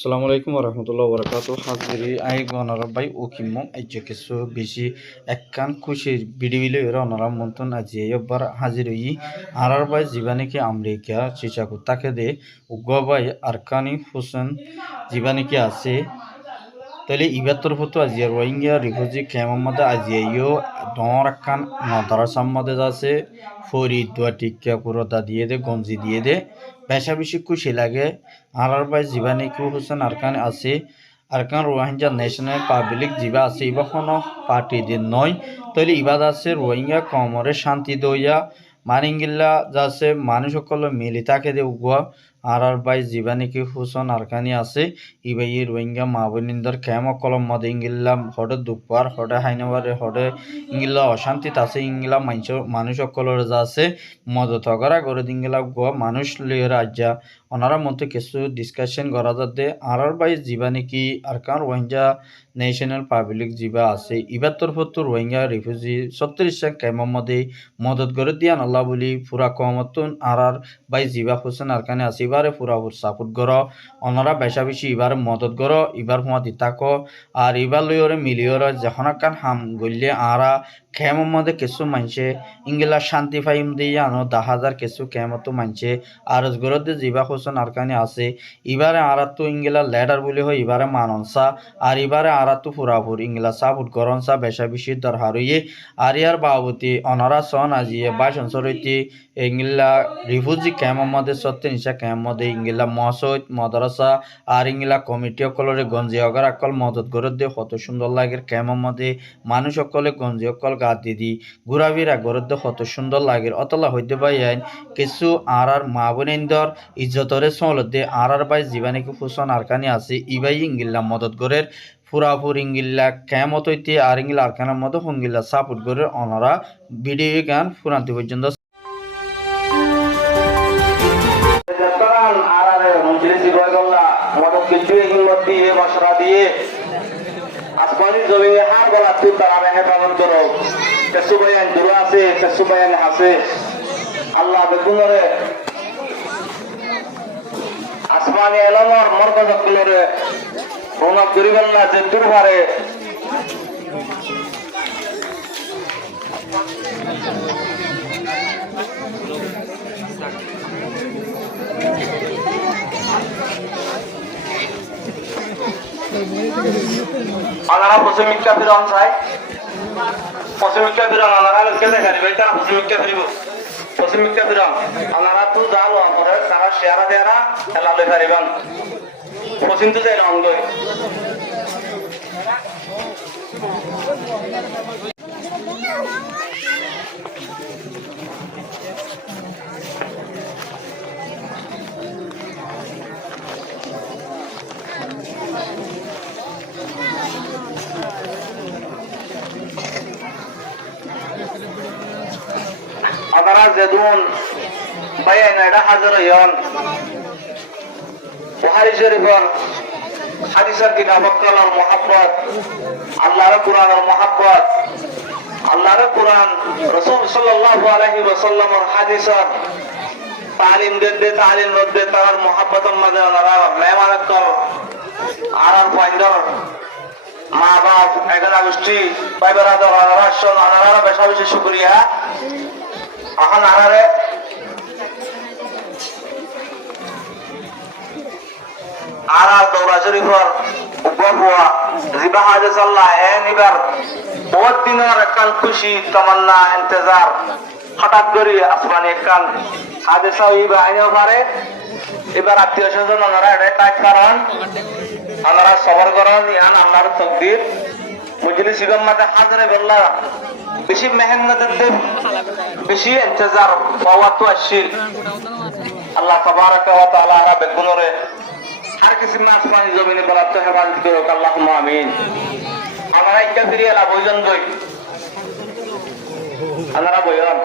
আসসালামু আলাইকুম রহমতুল্লাহ বরকাত হাজিরি আই অনারব ভাই ও কিমম আইজে কিছু বেশি একখান খুশি বিডিবিলে অনারাম মন্তন আজি এবার হাজির হই আর ভাই জীবানিকে আমেরিকা চিচাকু তাকে দে উগ্র ভাই আরকানি হোসেন জীবানিকে আছে তাহলে ইবাত্তর ফটো আজি রোহিঙ্গা রিফিউজি ক্যাম্পের মধ্যে আজি ইও ডর একখান মাদ্রাসার মধ্যে আছে ফরিদ দোয়া টিক্কা পুরোটা দিয়ে দে গঞ্জি দিয়ে দে বেশা বেশি খুশি লাগে আর ভাই জীবানিকু হোসেন আরকান আছে আরকান রোহিঙ্গা ন্যাশনাল পাবলিক জিবা আছে ইবা কোনো পার্টি দিন নয় তাহলে ইবাদ আছে রোহিঙ্গা কমরে শান্তি দইয়া মানিঙ্গিল্লা যাচ্ছে মানুষ সকল মিলি তাকে দে উগুয়া আর ভাই জীবানিকি হুসন আরকানি আছে ইবাই রোহিঙ্গা মাহবুনিন্দর ক্যাম কলম মদ ইঙ্গিল্লা হডে দুপার হডে হাইনাবারে হডে ইঙ্গিল্লা অশান্তিত আছে ইঙ্গিলা মানুষ সকলের যা আছে মদত করা করে দিঙ্গিলা গোয়া মানুষ লিয়ে রাজ্যা ওনারা মধ্যে কিছু ডিসকাশন করা যাতে আর ভাই জীবানিকি আরকান রোহিঙ্গা ন্যাশনাল পাবলিক জিবা আছে ইবার তরফত রোহিঙ্গা রিফিউজি 36 ক্যাম্পের মধ্যে মদত করে দিয়ান আল্লাহ বলি পুরা কমতন আর ভাই জিবা হোসেন আরকানে আছে এবারে পুরা সাপোর্ট করো ওনারা বেশা বেশি এবারে মদত করো এবার হুয়া দিতাকো আর এবার লইরে মিলিয়র যখন কান হাম গল্লে আরা ক্যাম্পের মধ্যে কিছু মানছে ইংলা শান্তি ফাইম দিয়ে আনো 10,000 কিছু ক্যাম্পত মানছে আর গরদে জিবা হোসেন আরকানে আছে এবারে আর তো ইংলা লেডার বলি হয় এবারে মাননসা আর এবারে আর তো পুরাপুর ইংলা সাপোর্ট করনসা বেশা বেশি দরকার হইয়ে আর ইয়ার বাবতি অনারা সন আজিয়ে 22 সরইতি ইংলা রিফিউজি ক্যাম্পের মধ্যে 36 ক্যাম্প মধ্যে ইংলা মসজিদ মাদ্রাসা আর ইংলা কমিটি সকলের গঞ্জি অগর আকল মদত গরদে কত সুন্দর লাগে ক্যাম্পের মধ্যে মানুষ সকলে গঞ্জি সকল গা দিদি ঘুরাফিরা গরদে কত সুন্দর লাগে অতলা হইতে পাই কিছু আর মা বোনেন্দর ইজ্জতরে চলতে আর ভাই জীবানিকে ফুসন আরকানি আছে ইবাই ইংলা মদত গরের পুরাপুর ইংলা ক্যামত হইতে আর ইংলা আরকানের মতো হঙ্গিল্লা সাপোর্ট করে ওনারা ভিডিও গান ফুরান্তি পর্যন্ত আসমানি জমিনে হার গলা তুই তারা হেফাজত করো কেসুবায়ান দূর আছে কেসুবায়ান আছে আল্লাহ বেগুনরে আসমানি এলমর মরকজ কুলরে রোনা করিবেন না যে দুর্বারে আনারা পশ্চিমিকা ফিরন চাই পশ্চিমিকা ফিরন আনারা লোককে দেখা দিবে তারা পশ্চিমিকা ফিরিব পশ্চিমিকা ফিরন আনারা তো জাল আমরে তারা শেয়ারা দেয়ারা খেলা লই পারিবেন পশ্চিম তো যাই রঙ লই আপনারা যেদিন বাইন এটা হাজার হইন বুখারী শরীফের হাদিসের কিতাবত কালার মহব্বত আল্লাহর কোরআনের মহব্বত আল্লাহর কোরআন রাসূল সাল্লাল্লাহু আলাইহি ওয়াসাল্লামের হাদিসের তালিম দেন তালিম রদ্দে তার মহব্বতের মাঝে ওনারা মেহমান কর আর ফাইন্ডার মা বাপ এখানে গোষ্ঠী ভাই বেড়াদার ওনারা আসছেন ওনারা বেশা বেশি শুকরিয়া এখন আনারে আর দৌড়া শরীফর উপহুয়া জিবা হাজে সাল্লাহ এবার বহুত দিনের একখান খুশি তামান্না ইন্তজার হঠাৎ করে আসমানি একখান হাজে সাহিবা আইনেও পারে এবার আত্মীয় স্বজন ওনারা এটাই কাজ করেন ওনারা সবর করেন ইয়ান আল্লাহর তকদির মজলিস ইমাম মাঝে হাজারে বললা বেশি মেহনতের দেব বেশি ইন্তজার পাওয়া তো আসছে আল্লাহ তাবারাক ওয়া তাআলা আর বেগুনরে আর কিছু আসমানি জমিনে বলাতে হেফাজত করুক আল্লাহুম্মা আমিন আমরা ইকা ফিরিয়ে লাভ হইজন বই আমরা বইলাম